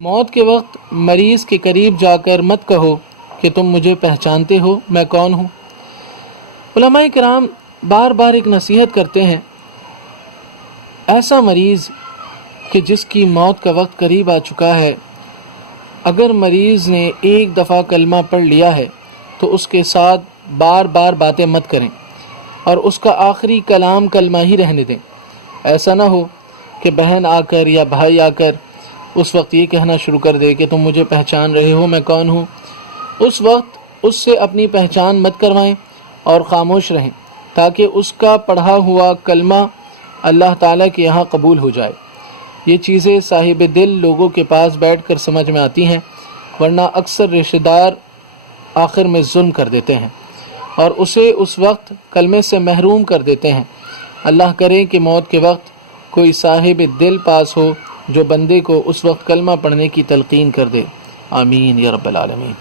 موت کے وقت مریض کے قریب جا کر مت کہو کہ تم مجھے پہچانتے ہو میں کون ہوں۔ علماء کرام بار بار ایک نصیحت کرتے ہیں، ایسا مریض کہ جس کی موت کا وقت قریب آ چکا ہے، اگر مریض نے ایک دفعہ کلمہ پڑھ لیا ہے تو اس کے ساتھ بار بار باتیں مت کریں اور اس کا آخری کلام کلمہ ہی رہنے دیں۔ ایسا نہ ہو کہ بہن آ کر یا بھائی آ کر اس وقت یہ کہنا شروع کر دے کہ تم مجھے پہچان رہے ہو میں کون ہوں۔ اس وقت اس سے اپنی پہچان مت کروائیں اور خاموش رہیں تاکہ اس کا پڑھا ہوا کلمہ اللہ تعالیٰ کے یہاں قبول ہو جائے۔ یہ چیزیں صاحب دل لوگوں کے پاس بیٹھ کر سمجھ میں آتی ہیں، ورنہ اکثر رشتہ دار آخر میں ظلم کر دیتے ہیں اور اسے اس وقت کلمے سے محروم کر دیتے ہیں۔ اللہ کرے کہ موت کے وقت کوئی صاحب دل پاس ہو جو بندے کو اس وقت کلمہ پڑھنے کی تلقین کر دے۔ آمین یا رب العالمین۔